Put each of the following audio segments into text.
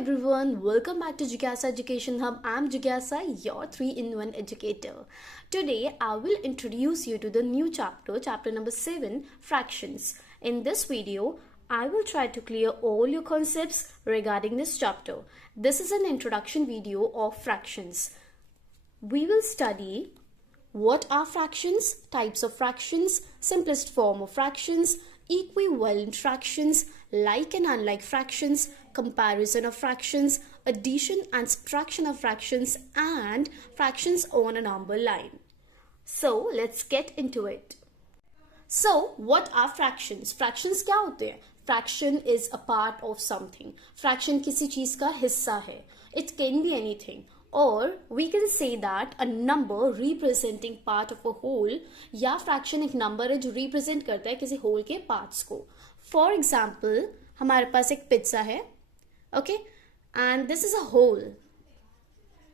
everyone, welcome back to Jigyasa Education Hub. I'm Jigyasa, your 3-in-1 educator. Today I will introduce you to the new chapter number 7, fractions. In this video, I will try to clear all your concepts regarding this chapter. This is an introduction video of fractions. We will study what are fractions, types of fractions, simplest form of fractions, equivalent fractions, like and unlike fractions, comparison of fractions, addition and subtraction of fractions, and fractions on a number line. So let's get into it. So what are fractions? Fractions क्या होते हैं? Fraction is a part of something. Fraction किसी चीज का हिस्सा है. It can be anything. Or we can say that a number representing part of a whole, या fraction एक number है जो represent करता है किसी whole के parts को. For example, हमारे पास एक पिज्जा है, okay, and this is a whole,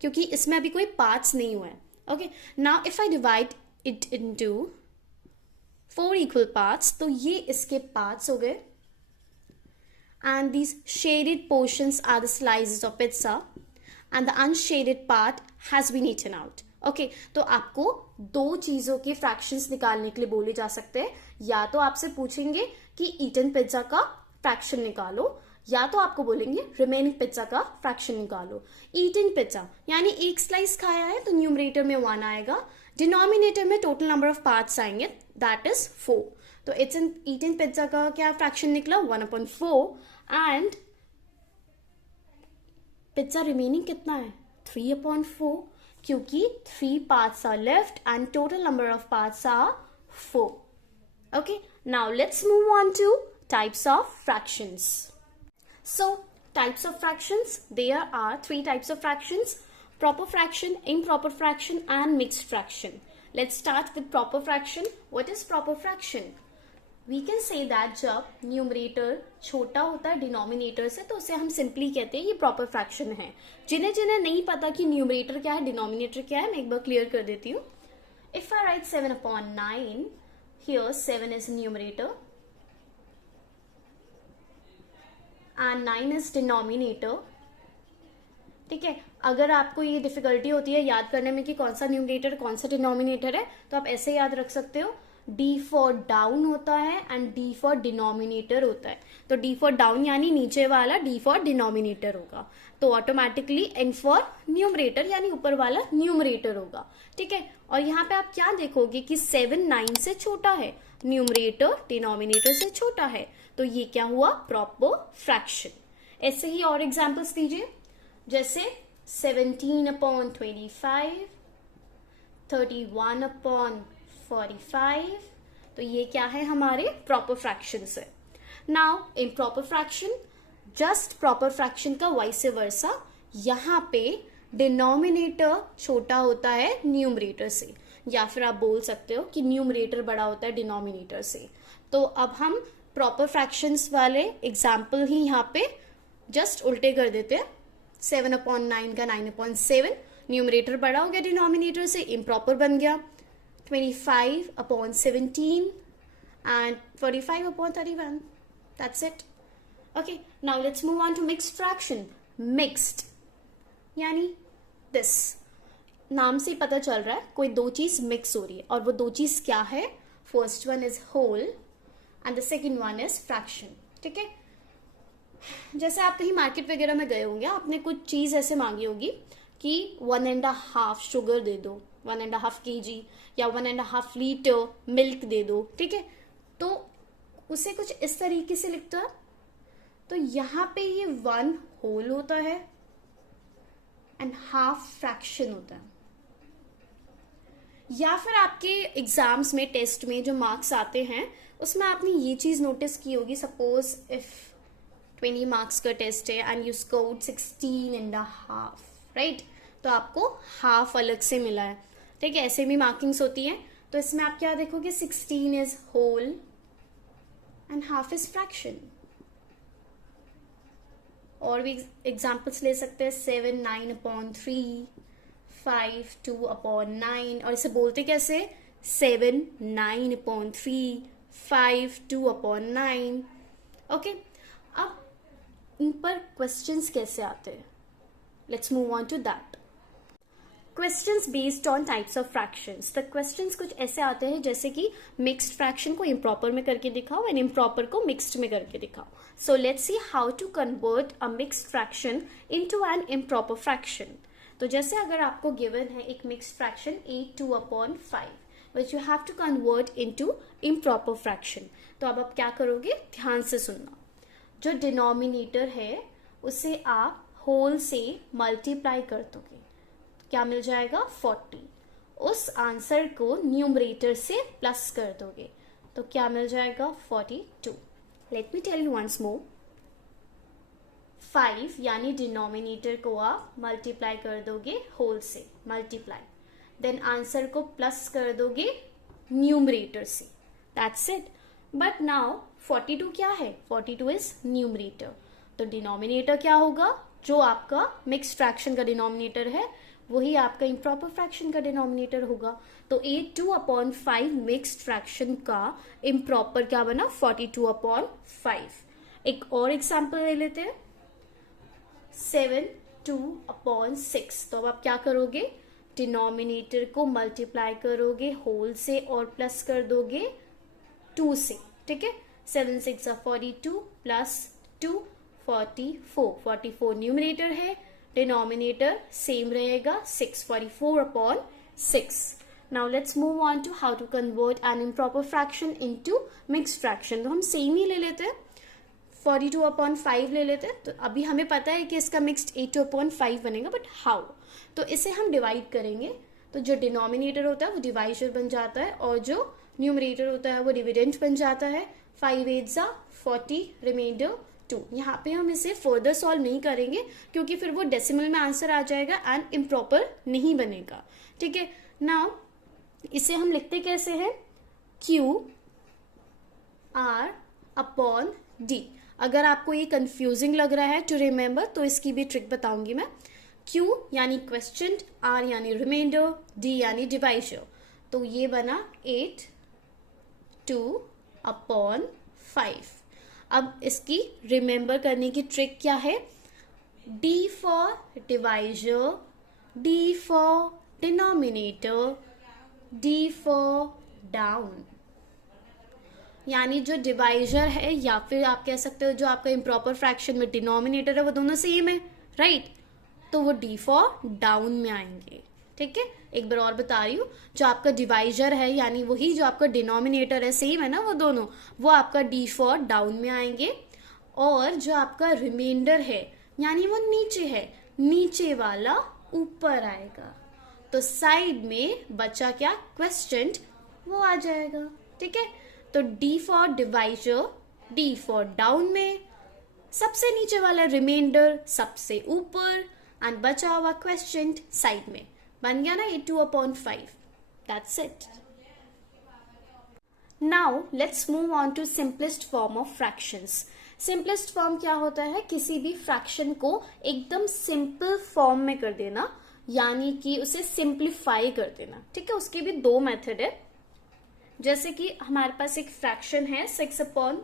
क्योंकि इसमें अभी कोई parts नहीं हुआ है. Okay, now if I divide it into 4 equal parts, तो ये इसके parts हो गए, and these shaded portions are the slices of pizza, and the unshaded part has been eaten out. Okay, तो आपको दो चीजों के फ्रैक्शंस निकालने के लिए बोले जा सकते हैं. या तो आपसे पूछेंगे कि ईटन पिज्जा का फ्रैक्शन निकालो, या तो आपको बोलेंगे रिमेनिंग पिज्जा का फ्रैक्शन निकालो. ईटन पिज्जा यानी एक स्लाइस खाया है तो न्यूमरेटर में 1 आएगा, डिनोमिनेटर में टोटल नंबर ऑफ पार्ट्स आएंगे, दैट इज 4. तो इट्स एन ईटन पिज्जा का क्या फ्रैक्शन निकला 1/4, एंड पिज्जा रिमेनिंग कितना है 3/4, क्योंकि 3 parts are left and total number of parts are 4. Okay, now let's move on to types of fractions. So types of fractions, there are 3 types of fractions: proper fraction, improper fraction, and mixed fraction. Let's start with proper fraction. What is proper fraction? We can say that जब numerator छोटा होता है denominator से, तो उसे हम simply कहते हैं ये प्रॉपर फ्रैक्शन है. जिन्हें जिन्हें नहीं पता कि न्यूमरेटर क्या है डिनोमिनेटर क्या है, मैं एक बार क्लियर कर देती हूँ. If I right 7/9, here 7 is numerator and 9 is denominator. ठीक है, अगर आपको ये डिफिकल्टी होती है याद करने में कि कौन सा न्यूमरेटर कौन सा डिनोमिनेटर है, तो आप ऐसे याद रख सकते हो. D फॉर डाउन होता है एंड D फॉर डिनोमिनेटर होता है. तो D फॉर डाउन यानी नीचे वाला, D फॉर डिनोमिनेटर होगा. तो ऑटोमेटिकली N फॉर न्यूमरेटर यानी ऊपर वाला न्यूमरेटर होगा. ठीक है, और यहाँ पे आप क्या देखोगे कि 7 9 से छोटा है, न्यूमरेटर डिनोमिनेटर से छोटा है, तो ये क्या हुआ प्रॉपर फ्रैक्शन. ऐसे ही और एग्जाम्पल्स दीजिए, जैसे 17/25, 31/45, तो ये क्या है हमारे प्रॉपर फ्रैक्शंस है. Now in proper fraction, just proper fraction का वाइस वर्सा, यहाँ पे डिनोमिनेटर छोटा होता है न्यूमरेटर से, या फिर आप बोल सकते हो कि न्यूमरेटर बड़ा होता है डिनोमिनेटर से. तो अब हम प्रॉपर फ्रैक्शंस वाले एग्जाम्पल ही यहाँ पे जस्ट उल्टे कर देते हैं. 7/9 का 9/7, न्यूमरेटर बड़ा हो गया डिनोमिनेटर से, इम्प्रॉपर बन गया. 25/17 and 45/31. That's it. Okay, now let's move on to mixed fraction. Mixed यानी this. नाम से ही पता चल रहा है कोई दो चीज मिक्स हो रही है, और वो दो चीज क्या है? First one is whole and the second one is fraction. ठीक है, जैसे आप कहीं मार्केट वगैरह में गए होंगे, आपने कुछ चीज ऐसे मांगी होगी कि 1.5 शुगर दे दो, 1.5 kg या 1.5 लीटर मिल्क दे दो. ठीक है, तो उसे कुछ इस तरीके से लिखता है. तो यहाँ पे ये 1 होल होता है एंड हाफ फ्रैक्शन होता है. या फिर आपके एग्जाम्स में, टेस्ट में जो मार्क्स आते हैं, उसमें आपने ये चीज नोटिस की होगी. सपोज इफ 20 मार्क्स का टेस्ट है एंड यू स्कोर्ड 16.5, राइट, तो आपको हाफ अलग से मिला है. ठीक है, ऐसे भी मार्किंग्स होती हैं. तो इसमें आप क्या देखोगे, 16 is whole and half is fraction. और भी एग्जाम्पल्स ले सकते हैं, 7 9/3, 5 2/9, और इसे बोलते कैसे, 7 9/3, 5 2/9. ओके, अब इन पर क्वेश्चंस कैसे आते हैं, let's move on to that. Questions based on types of fractions. The questions कुछ ऐसे आते हैं जैसे कि मिक्स्ड फ्रैक्शन को इम्प्रॉपर में करके दिखाओ एंड इम्प्रॉपर को मिक्स्ड में करके दिखाओ. So let's see how to convert a mixed fraction into an improper fraction. तो जैसे अगर आपको गिवन है एक mixed fraction 8/2/5 which you have to convert into improper fraction. तो अब आप क्या करोगे, ध्यान से सुनना. जो डिनोमिनेटर है उसे आप होल से मल्टीप्लाई कर दोगे, क्या मिल जाएगा 40. उस आंसर को न्यूमरेटर से प्लस कर दोगे तो क्या मिल जाएगा 42. Let me tell you once more. 5 यानी डिनोमिनेटर को आप मल्टीप्लाई कर दोगे होल से, मल्टीप्लाई, देन आंसर को प्लस कर दोगे न्यूमरेटर से. That's it. बट नाउ 42 क्या है, 42 इज न्यूमरेटर. तो डिनोमिनेटर क्या होगा, जो आपका मिक्स्ड फ्रैक्शन का डिनोमिनेटर है वही आपका इम्प्रॉपर फ्रैक्शन का डिनोमिनेटर होगा. तो 8/2/5 मिक्स्ड फ्रैक्शन का इम्प्रॉपर क्या बना 42/5. एक और एग्जाम्पल ले लेते हैं, 7/2/6. तो अब आप क्या करोगे, डिनोमिनेटर को मल्टीप्लाई करोगे होल से और प्लस कर दोगे 2 से. ठीक है, 7 6 42 प्लस 2 44. 44 न्यूमरेटर है, डिनोमिनेटर सेम रहेगा 6, 44/6. Now let's move on to how to convert an improper fraction into mixed fraction. तो हम सेम ही ले लेते हैं, 42/5 ले लेते हैं. तो अभी हमें पता है कि इसका मिक्स्ड 8/5 बनेगा, बट हाउ. तो इसे हम डिवाइड करेंगे. तो जो डिनोमिनेटर होता है वो डिवाइजर बन जाता है और जो न्यूमरेटर होता है वो डिविडेंड बन जाता है. 5 8 40, रिमाइंडर 2. यहाँ पे हम इसे फर्दर सॉल्व नहीं करेंगे क्योंकि फिर वो डेसिमल में आंसर आ जाएगा एंड इम्प्रॉपर नहीं बनेगा. ठीक है, नाउ इसे हम लिखते कैसे हैं, QR/D. अगर आपको ये कंफ्यूजिंग लग रहा है टू रिमेम्बर तो इसकी भी ट्रिक बताऊंगी मैं. Q यानी क्वेश्चन, R यानी रिमाइंडर, D यानी डिवाइजर. तो ये बना 8/2/5. अब इसकी रिमेम्बर करने की ट्रिक क्या है, D for divisor, D for denominator, D for down. यानी जो डिवाइजर है या फिर आप कह सकते हो जो आपका इम्प्रॉपर फ्रैक्शन में डिनोमिनेटर है वो दोनों सेम है, राइट. तो वो D फॉर डाउन में आएंगे. ठीक है, एक बार और बता रही हूँ, जो आपका डिवाइजर है यानी वही जो आपका डिनोमिनेटर है, सेम है ना वो दोनों, वो आपका D फॉर डाउन में आएंगे. और जो आपका रिमाइंडर है यानी वो नीचे है, नीचे वाला ऊपर आएगा. तो साइड में बचा क्या, क्वेश्चन, वो आ जाएगा. ठीक है, तो D for divisor, D for down में, सबसे नीचे वाला रिमाइंडर सबसे ऊपर एंड बचा हुआ क्वेश्चन साइड में. बन गया ना 8/2/5. That's it. Now let's move on to simplest form of fractions. Simplest form क्या होता है, किसी भी फ्रैक्शन को एकदम सिंपल फॉर्म में कर देना, यानी कि उसे सिंप्लीफाई कर देना. ठीक है, उसके भी 2 मेथड है. जैसे कि हमारे पास एक फ्रैक्शन है 6/14.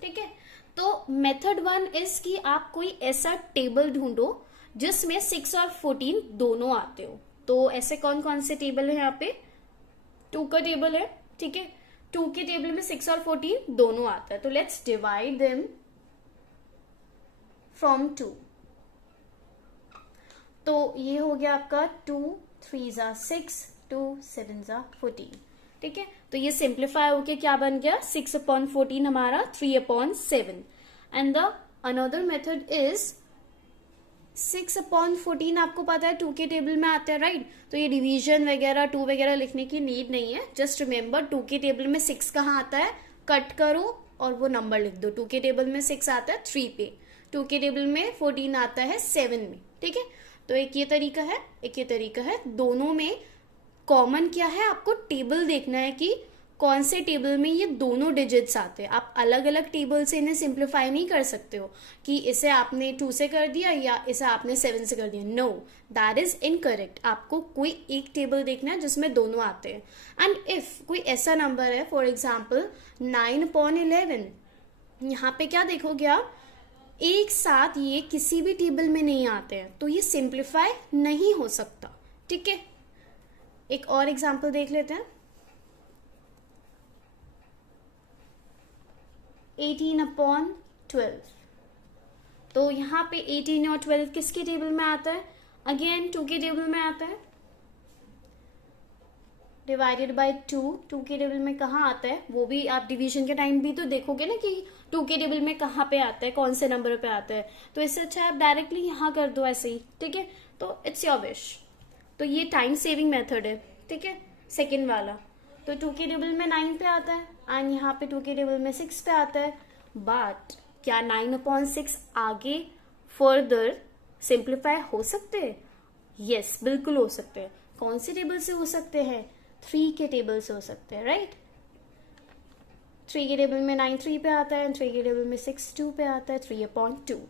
ठीक है, तो मेथड 1 इज कि आप कोई ऐसा टेबल ढूंढो जिसमें 6 और 14 दोनों आते हो. तो ऐसे कौन कौन से टेबल है, यहाँ पे 2 का टेबल है. ठीक है, 2 के टेबल में 6 और 14 दोनों आता है. तो लेट्स डिवाइड देम फ्रॉम 2. तो ये हो गया आपका 2 3 6, 2 7 14. ठीक है, तो ये सिंप्लीफाई होके क्या बन गया, 6/14 हमारा 3/7. And the another method is 6/14 आपको पता है 2 के टेबल में आता है, राइट. तो ये डिवीजन वगैरह 2 वगैरह लिखने की नीड नहीं है. जस्ट रिमेम्बर 2 के टेबल में 6 कहाँ आता है, कट करो और वो नंबर लिख दो. 2 के टेबल में 6 आता है 3 पे, 2 के टेबल में 14 आता है 7 में. ठीक है, तो एक ये तरीका है, एक ये तरीका है. दोनों में कॉमन क्या है, आपको टेबल देखना है कि कौन से टेबल में ये दोनों डिजिट्स आते हैं. आप अलग अलग टेबल से इन्हें सिंप्लीफाई नहीं कर सकते हो कि इसे आपने 2 से कर दिया या इसे आपने 7 से कर दिया. No, that is incorrect. आपको कोई एक टेबल देखना है जिसमें दोनों आते हैं. एंड इफ कोई ऐसा नंबर है, फॉर एग्जाम्पल 9/11, यहाँ पे क्या देखोगे आप, एक साथ ये किसी भी टेबल में नहीं आते हैं, तो ये सिंप्लीफाई नहीं हो सकता। ठीक है, एक और एग्जांपल देख लेते हैं। 18/12, तो यहाँ पे 18 और 12 किसके टेबल में आता है, अगेन 2 के टेबल में आता है। डिवाइडेड बाय 2 के टेबल में कहाँ आता है, वो भी आप डिवीजन के टाइम भी तो देखोगे ना कि 2 के टेबल में कहाँ पे आता है, कौन से नंबर पे आता है। तो इससे अच्छा आप डायरेक्टली यहाँ कर दो ऐसे ही। ठीक है, तो इट्स योर विश। तो ये टाइम सेविंग मेथड है। ठीक है, सेकेंड वाला। तो 2 के टेबल में 9 पे आता है एंड यहाँ पे 2 के टेबल में 6 पे आता है। बट क्या 9/6 आगे फर्दर सिंप्लीफाई हो सकते हैं? यस, बिल्कुल हो सकते हैं। कौन से टेबल से हो सकते हैं? 3 के टेबल से हो सकते हैं, राइट। 3 के टेबल में 9 3 पे आता है, 3 के टेबल में 6 2 पे आता है, 3/2।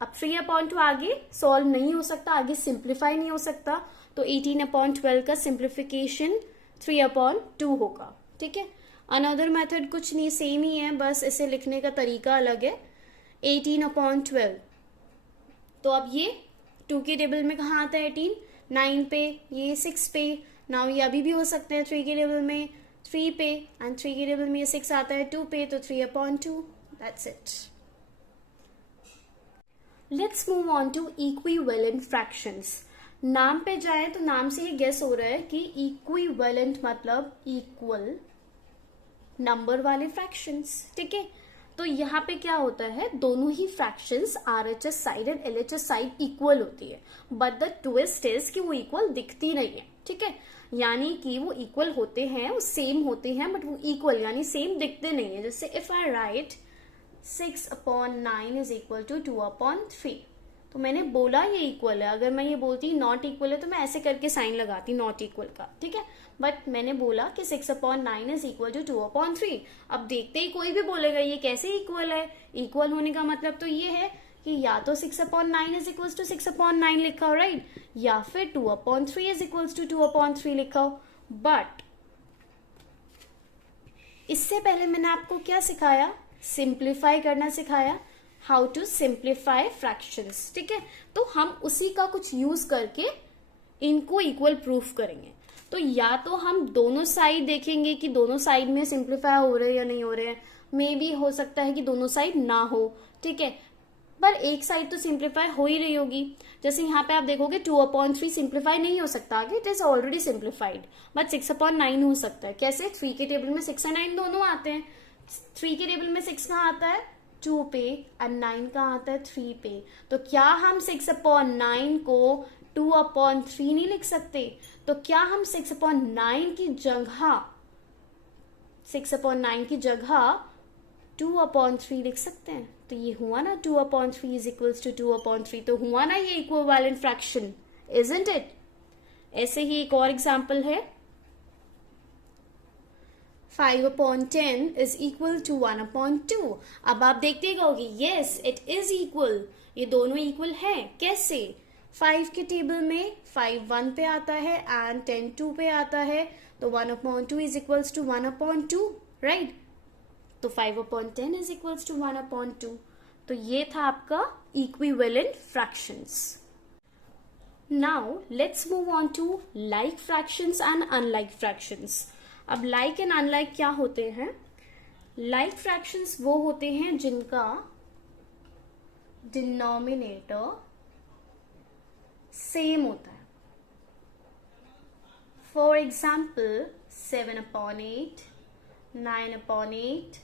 अब 3/2 आगे सॉल्व नहीं हो सकता, आगे सिंप्लीफाई नहीं हो सकता, तो 18/12 का सिंप्लीफिकेशन 3/2 होगा। ठीक है, अनदर मेथड कुछ नहीं, सेम ही है, बस इसे लिखने का तरीका अलग है। 18/12, तो अब ये 2 के टेबल में कहाँ आता है 18, 9 पे, ये 6 पे। नाउ ये अभी भी हो सकते हैं 3 के टेबल में 3 पे एंड 3 के टेबल में ये 6 आता है 2 पे, तो 3/2। That's it. Let's move on to equivalent fractions. नाम पे जाए तो नाम से ही गेस हो रहा है कि इक्विवेलेंट मतलब इक्वल नंबर वाले फ्रैक्शंस। ठीक है, तो यहाँ पे क्या होता है, दोनों ही fractions RHS side and LHS side equal होती है, बट द ट्विस्ट इज कि वो इक्वल दिखती नहीं है। ठीक है, यानी कि वो इक्वल होते हैं, वो सेम होते हैं, बट वो इक्वल यानी सेम दिखते नहीं है। जैसे if I write 6/9 is equal to 2/3, तो मैंने बोला ये इक्वल है। अगर मैं ये बोलती नॉट इक्वल है तो मैं ऐसे करके साइन लगाती नॉट इक्वल का। ठीक है, बट मैंने बोला कि 6/9 इज इक्वल टू 2/3। अब देखते ही कोई भी बोलेगा ये कैसे इक्वल है। इक्वल होने का मतलब तो ये है कि या तो 6/9 इज इक्वल टू 6/9 लिखा हो, राइट, या फिर 2/3 इज इक्वल टू 2/3 लिखा हो। बट इससे पहले मैंने आपको क्या सिखाया, सिंप्लीफाई करना सिखाया, हाउ टू सिंप्लीफाई फ्रैक्शंस। ठीक है, तो हम उसी का कुछ यूज करके इनको इक्वल प्रूफ करेंगे। तो या तो हम दोनों साइड देखेंगे कि दोनों साइड में सिंप्लीफाई हो रहे हैं या नहीं हो रहे हैं। मे बी हो सकता है कि दोनों साइड ना हो। ठीक है, पर एक साइड तो सिंप्लीफाई हो ही रही होगी। जैसे यहाँ पे आप देखोगे 2/3 सिंप्लीफाई नहीं हो सकता आगे, it is already simplified, but 6/9 हो सकता है। कैसे? 3 के टेबल में 6 और 9 दोनों आते हैं। 3 के टेबल में 6 कहाँ आता है? 2 पे, और 9 कहाँ आता है? 3 पे। तो क्या हम 6/9 को 2/3 नहीं लिख सकते? तो क्या हम 6/9 की जगह 2/3 लिख सकते हैं? तो ये हुआ ना 2/3 इज इक्वल्स टू 2/3, तो हुआ ना ये इक्विवेलेंट फ्रैक्शन, इजंट इट? ऐसे ही एक और एग्जांपल है, 5/10 इज इक्वल टू 1/2। अब आप देखते गए यस इट इज इक्वल, ये दोनों इक्वल है। कैसे? 5 के टेबल में 5 1 पे आता है एंड 10 2 पे आता है, तो 1/2 इज इक्वल्स टू 1/2, राइट। तो 5/10 इज इक्वल्स टू 1/2। तो ये था आपका equivalent fractions. Now let's move on to like fractions and unlike fractions. अब लाइक एंड अनलाइक क्या होते हैं? लाइक फ्रैक्शंस वो होते हैं जिनका डिनोमिनेटर सेम होता है। For example 7/8, 9/8,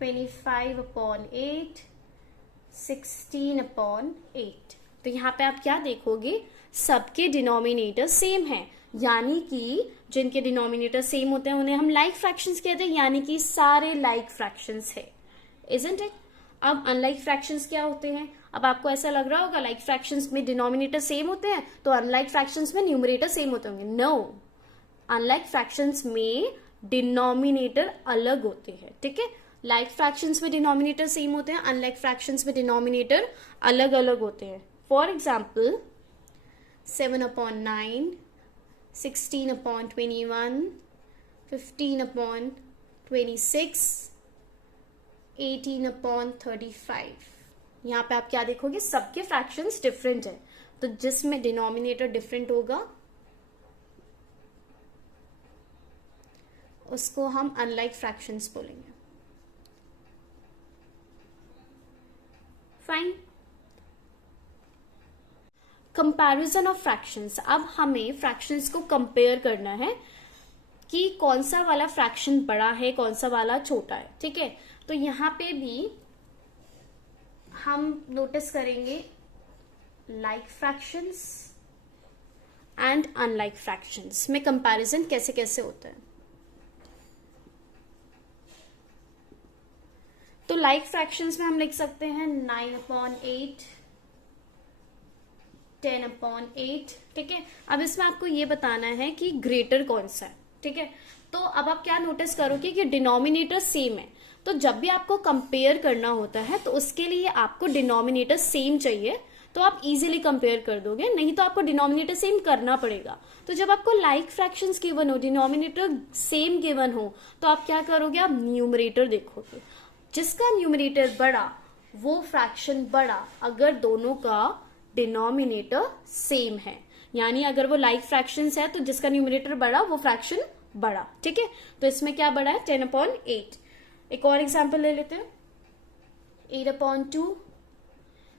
25/8, 16/8। तो यहाँ पे आप क्या देखोगे, सबके डिनोमिनेटर सेम है, यानी कि जिनके डिनोमिनेटर सेम होते हैं उन्हें हम लाइक फ्रैक्शंस कहते हैं, यानी कि सारे लाइक फ्रैक्शंस है, इजंट इट? अब अनलाइक फ्रैक्शंस क्या होते हैं? अब आपको ऐसा लग रहा होगा लाइक फ्रैक्शंस में डिनोमिनेटर सेम होते हैं तो अनलाइक फ्रैक्शंस में न्यूमरेटर सेम होते होंगे। नो, अनलाइक फ्रैक्शंस में डिनोमिनेटर अलग होते हैं। ठीक है, लाइक फ्रैक्शंस में डिनोमिनेटर सेम होते हैं, अनलाइक फ्रैक्शंस में डिनोमिनेटर अलग अलग होते हैं। For example 7/9, 16/21, 15/26, 18/35। यहाँ पे आप क्या देखोगे, सबके फ्रैक्शंस डिफरेंट है, तो जिसमें डिनोमिनेटर डिफरेंट होगा उसको हम अनलाइक फ्रैक्शंस बोलेंगे। फाइन। कंपैरिजन ऑफ फ्रैक्शंस, अब हमें फ्रैक्शंस को कंपेयर करना है कि कौन सा वाला फ्रैक्शन बड़ा है, कौन सा वाला छोटा है। ठीक है, तो यहाँ पे भी हम नोटिस करेंगे like fractions and unlike fractions में कंपैरिजन कैसे कैसे होता है। तो लाइक फ्रैक्शंस में हम लिख सकते हैं 9/8, 10/8। ठीक है, अब इसमें आपको ये बताना है कि ग्रेटर कौन सा है। ठीक है, तो अब आप क्या नोटिस करोगे कि डिनोमिनेटर सेम है, तो जब भी आपको कंपेयर करना होता है तो उसके लिए आपको डिनोमिनेटर सेम चाहिए, तो आप इजीली कंपेयर कर दोगे, नहीं तो आपको डिनोमिनेटर सेम करना पड़ेगा। तो जब आपको लाइक फ्रैक्शंस गिवन हो, डिनोमिनेटर सेम गिवन हो, तो आप क्या करोगे, आप न्यूमरेटर देखोगे, जिसका न्यूमरेटर बड़ा वो फ्रैक्शन बड़ा, अगर दोनों का डिनोमिनेटर सेम है, यानी अगर वो लाइक फ्रैक्शंस है तो जिसका न्यूमरेटर बड़ा वो फ्रैक्शन बड़ा। ठीक है, तो इसमें क्या बड़ा है, 10/8। एक और एग्जांपल ले लेते हैं, 8/2,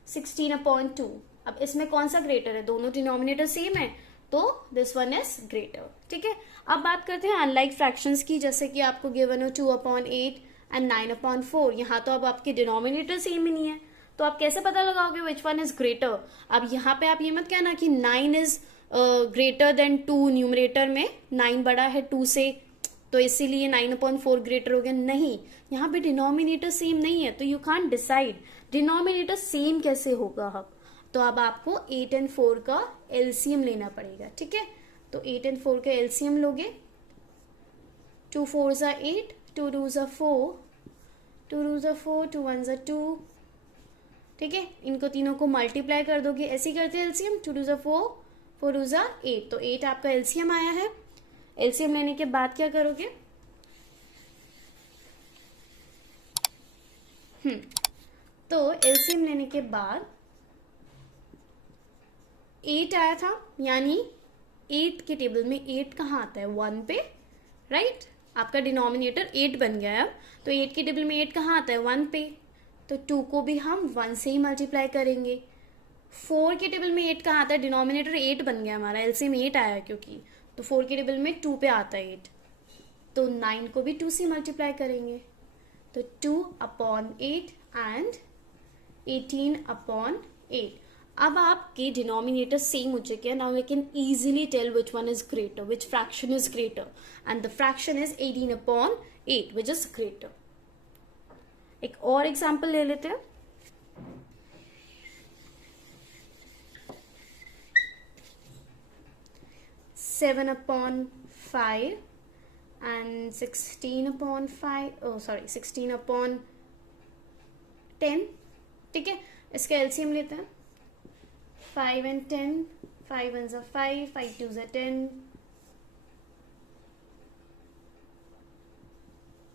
16/2। अब इसमें कौन सा ग्रेटर है, दोनों डिनोमिनेटर सेम है, तो दिस वन इज ग्रेटर। ठीक है, अब बात करते हैं अनलाइक फ्रैक्शंस की, जैसे कि आपको गिवन हो 2/8 एंड 9/4। यहाँ तो अब आपके डिनोमिनेटर सेम ही नहीं है, तो आप कैसे पता लगाओगे विच वन इज ग्रेटर। अब यहाँ पे आप ये मत कहना कि 9 इज ग्रेटर देन 2, न्यूमरेटर में 9 बड़ा है 2 से, तो इसीलिए 9/4 ग्रेटर हो गया। नहीं, यहाँ पे डिनोमिनेटर सेम नहीं है, तो you can't decide denominator same कैसे होगा। अब तो अब आपको 8 और 4 का एलसीएम लेना पड़ेगा। ठीक है, तो 8 और 4 का एलसीएम लोगे, 2 4s are 8, 2 2s are 4, 2 2s are 4, 2 1s are 2। ठीक है, इनको तीनों को मल्टीप्लाई कर दोगे, ऐसे ही करते हैं LCM, 2 2s are 4, 4 2s are 8, तो 8 आपका एलसीएम आया है। एलसीएम लेने के बाद क्या करोगे, तो एलसीएम लेने के बाद 8 आया था, यानी 8 के टेबल में 8 कहाँ आता है, 1 पे, राइट। आपका डिनोमिनेटर 8 बन गया है अब, तो 8 के टेबल में 8 कहाँ आता है, 1 पे, तो 2 को भी हम 1 से ही मल्टीप्लाई करेंगे। 4 के टेबल में 8 कहाँ आता है, डिनोमिनेटर 8 बन गया हमारा, एलसीएम 8 आया क्योंकि, तो 4 के टेबल में 2 पे आता है 8, तो 9 को भी 2 से मल्टीप्लाई करेंगे, तो 2/8 एंड 18/8। अब आपके डिनोमिनेटर सेम हो चुके हैं, now we can easily tell which one is greater, which fraction is greater, and the fraction is 18/8 which is greater. एक और एग्जाम्पल ले लेते हैं, (7/5) and 16/5, oh sorry 16/10। ठीक है, इसका एलसीएम लेते हैं, 5 and 10, 5 1s are 5, 5 2s are 10।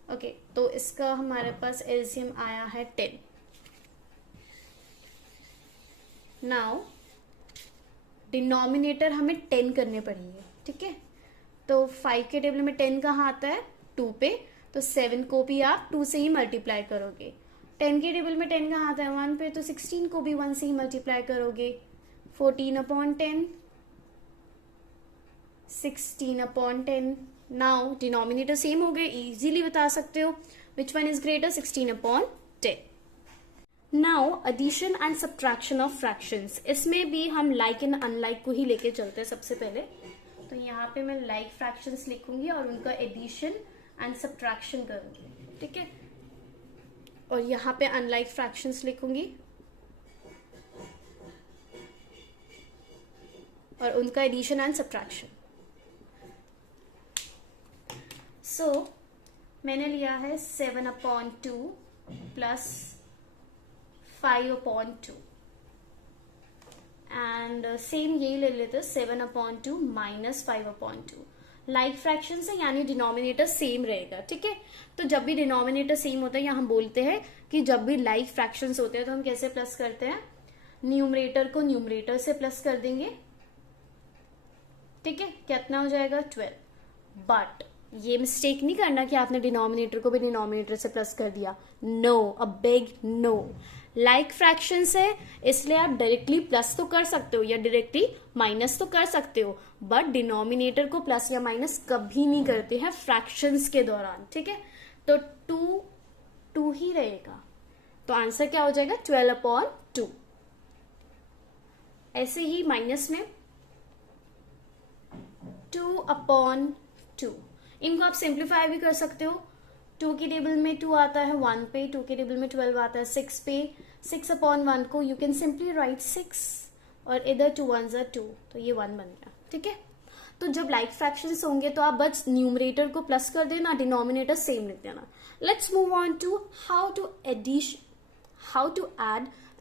Okay, तो इसका हमारे पास एलसीएम आया है 10। नाउ डिनोमिनेटर हमें 10 करने पड़ेंगे। ठीक है, तो 5 के टेबल में 10 कहाँ आता है, 2 पे, तो 7 को भी आप 2 से ही मल्टीप्लाई करोगे। 10 के टेबल में 10 कहाँ आता है, 1 पे, तो 16 को भी 1 से ही मल्टीप्लाई करोगे। 14/10, 16/10। नाउ डिनोमिनेटर सेम हो गए, इजीली बता सकते हो which one is greater, 16/10। Now addition and subtraction of fractions, इसमें भी हम लाइक एंड अनलाइक को ही लेके चलते हैं सबसे पहले। तो यहाँ पे मैं लाइक फ्रैक्शंस लिखूंगी और उनका एडिशन एंड सब्ट्रैक्शन करूंगी। ठीक है, और यहाँ पे अनलाइक फ्रैक्शंस लिखूंगी और उनका एडिशन एंड सब्ट्रैक्शन। सो मैंने लिया है 7/2 प्लस 5/2 एंड सेम यही ले लेते हैं 7/2 माइनस 5/2। लाइक फ्रैक्शन है यानी डिनोमिनेटर सेम रहेगा, ठीक है। तो जब भी डिनोमिनेटर सेम होता है या हम बोलते हैं कि जब भी लाइक फ्रैक्शंस होते हैं तो हम कैसे प्लस करते हैं, न्यूमरेटर को न्यूमरेटर से प्लस कर देंगे, ठीक है। कितना हो जाएगा 12। बट ये मिस्टेक नहीं करना कि आपने डिनोमिनेटर को भी डिनोमिनेटर से प्लस कर दिया, no, a big no. Like fractions है इसलिए आप डायरेक्टली प्लस तो कर सकते हो या डायरेक्टली माइनस तो कर सकते हो, बट डिनोमिनेटर को प्लस या माइनस कभी नहीं करते हैं फ्रैक्शंस के दौरान, ठीक है। तो 2 ही रहेगा, तो आंसर क्या हो जाएगा 12/2। ऐसे ही माइनस में 2/2, इनको आप सिंप्लीफाई भी कर सकते हो। 2 की टेबल में 2 आता है 1 पे, 2 की टेबल में 12 आता है 6 पे। 6/1 को यू कैन सिंपली राइट 6 और इधर 2 1s are 2, तो ये 1 बन गया, ठीक है। तो जब लाइक फ्रैक्शंस होंगे तो आप बस न्यूमरेटर को प्लस कर देना, डिनोमिनेटर सेम लिख देना। Let's move on to how to add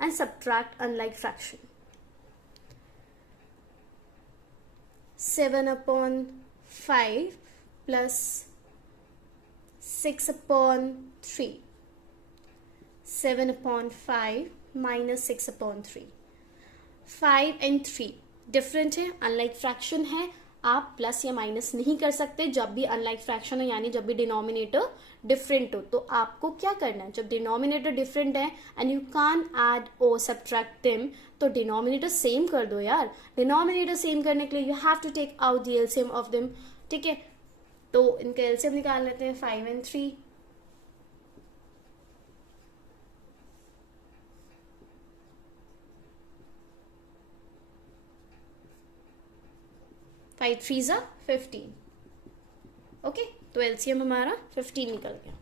and subtract unlike fraction. 7/5 plus 6/3, 7/5 minus 6/3। 5 and 3 different है, अनलाइक फ्रैक्शन है, आप प्लस या माइनस नहीं कर सकते जब भी अनलाइक फ्रैक्शन है, यानी जब भी डिनोमिनेटर डिफरेंट हो। तो आपको क्या करना है, जब डिनोमिनेटर डिफरेंट है एंड यू कान ऐड और सब्ट्रैक्ट देम, तो डिनोमिनेटर सेम कर दो यार। डिनोमिनेटर सेम करने के लिए you have to take out the LCM of them, ठीक है। तो इनका एलसीएम निकाल लेते हैं, 5 and 3। 5 3s are 15, okay. तो एलसीएम हमारा 15 निकल गया।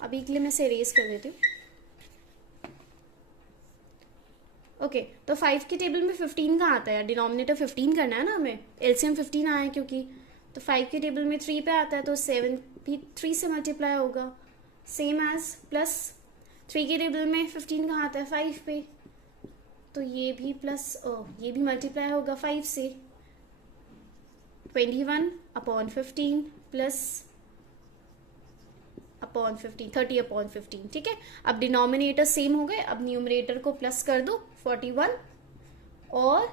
अभी के लिए मैं इसे इरेज कर देती हूँ, ओके। तो 5 की टेबल में 15 कहाँ आता है, डिनोमिनेटर 15 करना है ना हमें, एलसीएम 15 आया है क्योंकि। तो 5 की टेबल में 3 पे आता है तो 7 भी 3 से मल्टीप्लाई होगा, सेम एज प्लस। 3 की टेबल में 15 कहाँ आता है, 5 पे, तो ये भी प्लस, ये भी मल्टीप्लाई होगा 5 से। 21/15 प्लस अपॉन 15, 30/15, ठीक है। अब डिनोमिनेटर सेम हो गए, अब न्यूमरेटर को प्लस कर दो 41 और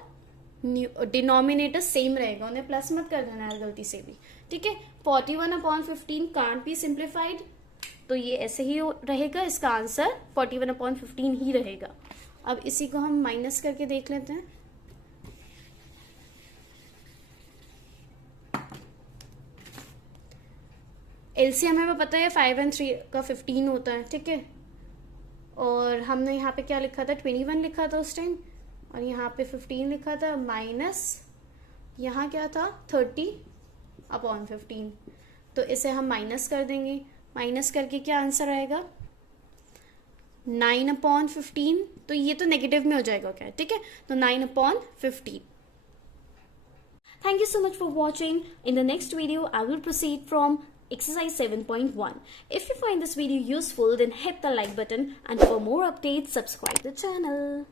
डिनोमिनेटर सेम रहेगा, उन्हें प्लस मत कर देना है गलती से भी, ठीक है। 41/15 कांट बी सिंप्लीफाइड, तो ये ऐसे ही रहेगा, इसका आंसर 41/15 ही रहेगा। अब इसी को हम माइनस करके देख लेते हैं। एलसीएम हमें पता है 5 and 3 का 15 होता है, ठीक है। और हमने यहाँ पे क्या लिखा था, 21 लिखा था उस टाइम, और यहाँ पे 15 लिखा था, माइनस यहाँ क्या था 30/15। तो इसे हम माइनस कर देंगे, माइनस करके क्या आंसर आएगा 9/15। तो ये तो नेगेटिव में हो जाएगा क्या, ठीक है। तो 9/15। Thank you so much for watching. In the next video, I will proceed from exercise 7.1. If you find this video useful, then hit the like button, and for more updates, subscribe the channel.